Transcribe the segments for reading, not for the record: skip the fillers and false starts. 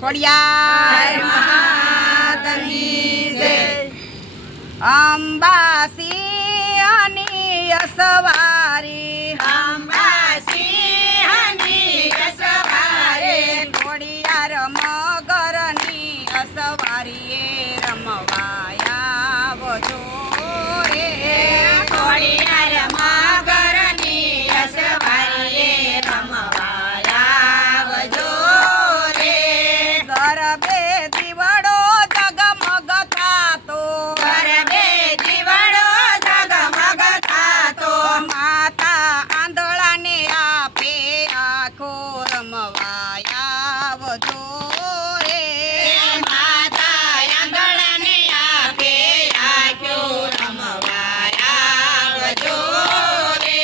ખોડિયાર માતની જય. અંબા સિંહની અસવારી, અંબા સિંહની અસવારે, ખોડિયાર મગરની અસવારીએ રમવાયા આવજો રે. ખોડિયાર મગરની અસવારે રમવા આવજો રે. ગરબે દીવડો જગમગ થાતો, ગરબે દીવડો ઝગમગ થાતો, માતા આંધળાને આપે આખો રમવાયા આવજો રે. માતા આંધળાને આપે આખ્યો રમવા આવજો રે.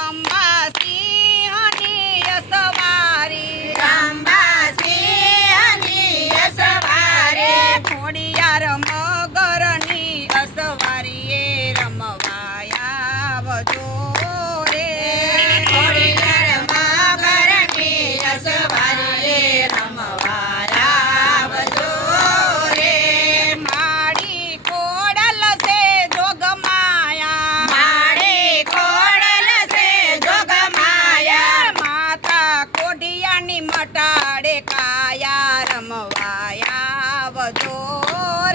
અંબા સિંહની અસવારી, અંબા સિંહની અસવારે, ખોડિયાર મગરની અસવારીએ રમવાયા આવજો રે. ખોડિયાર મગરની અસવારે રમવા આવજો રે. માડી કોડલ છે જોગમાયા, મારી ખોડલ છે જોગમાયા, માતા કોઢિયાની મટાડે કાયા રમવાયા આવજો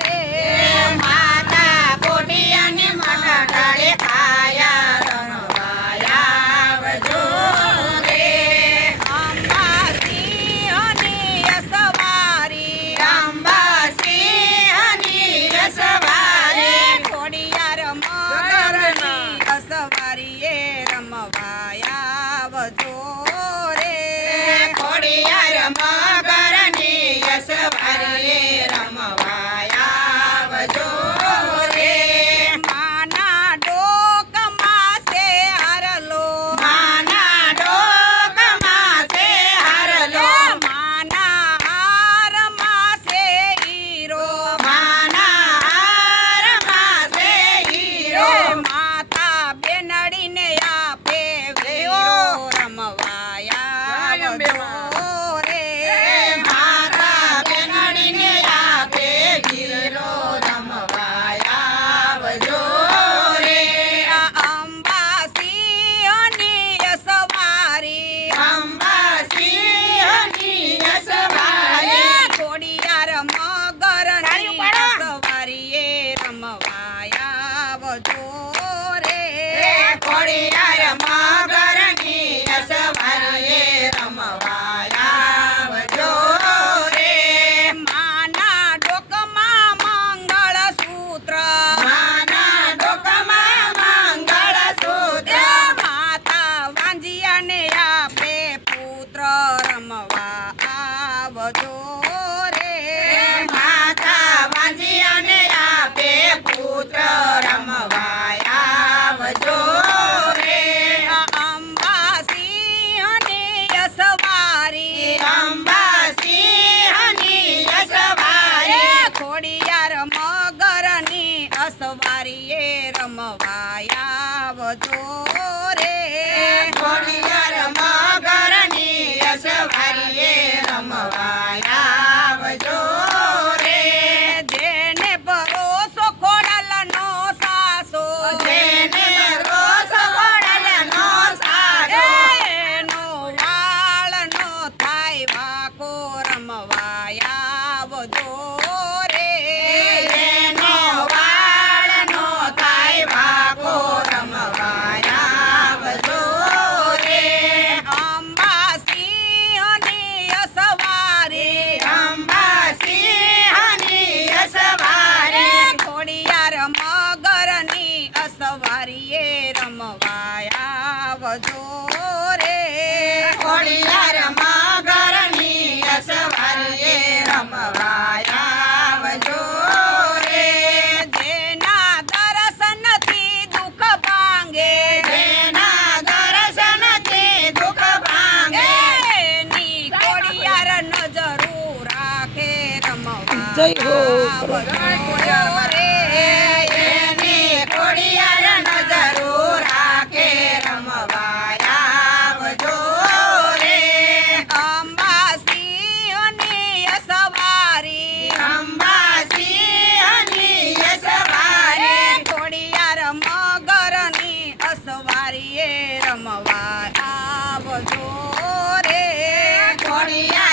રે. માતા કોઢિયાની મટાડે કાયા રમવા આવજો રે. અંબા સિંહની અસવારી, અંબા સિંહની અસવારે, ખોડિયાર મગરની અસવારીએ રમવાયા આવજો રે. ખોડિયાર મગરની અસવારે રમવા આવજો રે. માના ડોકમાં છે હારલો, માના ડોકમાં છે હારલો, માના હારમાં છે હીરો, માના હારમાં છે હીરો, માતા બેનડીને આપે વીરો રમવાયા આવજો રે. માતા બેનડીને આપે વીરો રમવા આવજો રે. અંબા સિંહની અસવારી, અંબા સિંહની અસવારે, ખોડિયાર મગરની અસવારીએ રમવાયા આવજો રે. ખોડિયાર મગરની અસવારે રમવા આવજો રે. માના ડોકમાં મંગળસૂત્ર, માના ડોકમાં મંગળસૂત્ર, માતા વાંજિયાને આપે પુત્ર રમવા આવજો રે. માતા વાંજિયાને આપે પુત્ર રમવા આવજો રે. અંબા સિંહની અસવારી, અંબા સિંહની અસવારે, ખોડિયાર મગરની અસવારીએ રમવાયા આવજો રે. ખોડિયાર મગરની અસવારે રમવા આવજો રે. જેને ભરોસો ખોડલનો સાસો, જેને રોષ ખોડલનો સાસો, એનો વાળનો થાય વાકો રમવાયા આવજો રે. એનો વાળનો થાય વાકો રમવા આવજો રે. અંબા સિંહની અસવારી, અંબા સિંહની અસવારે, ખોડિયાર મગરની અસવારીએ રમવાયા આવજો રે. ખોડિયાર મગરની અસવારે રમવા આવજો રે. જેના દર્શનથી દુઃખ ભાંગે, જેના દર્શનથી દુઃખ ભાંગે, એની ખોડિયાર નજરું રાખે રમવા જય હો. આવજો રે. એની ખોડિયાર નજરો રાખે રમવા આવજો રે. અંબા સિંહની ખોડિયાર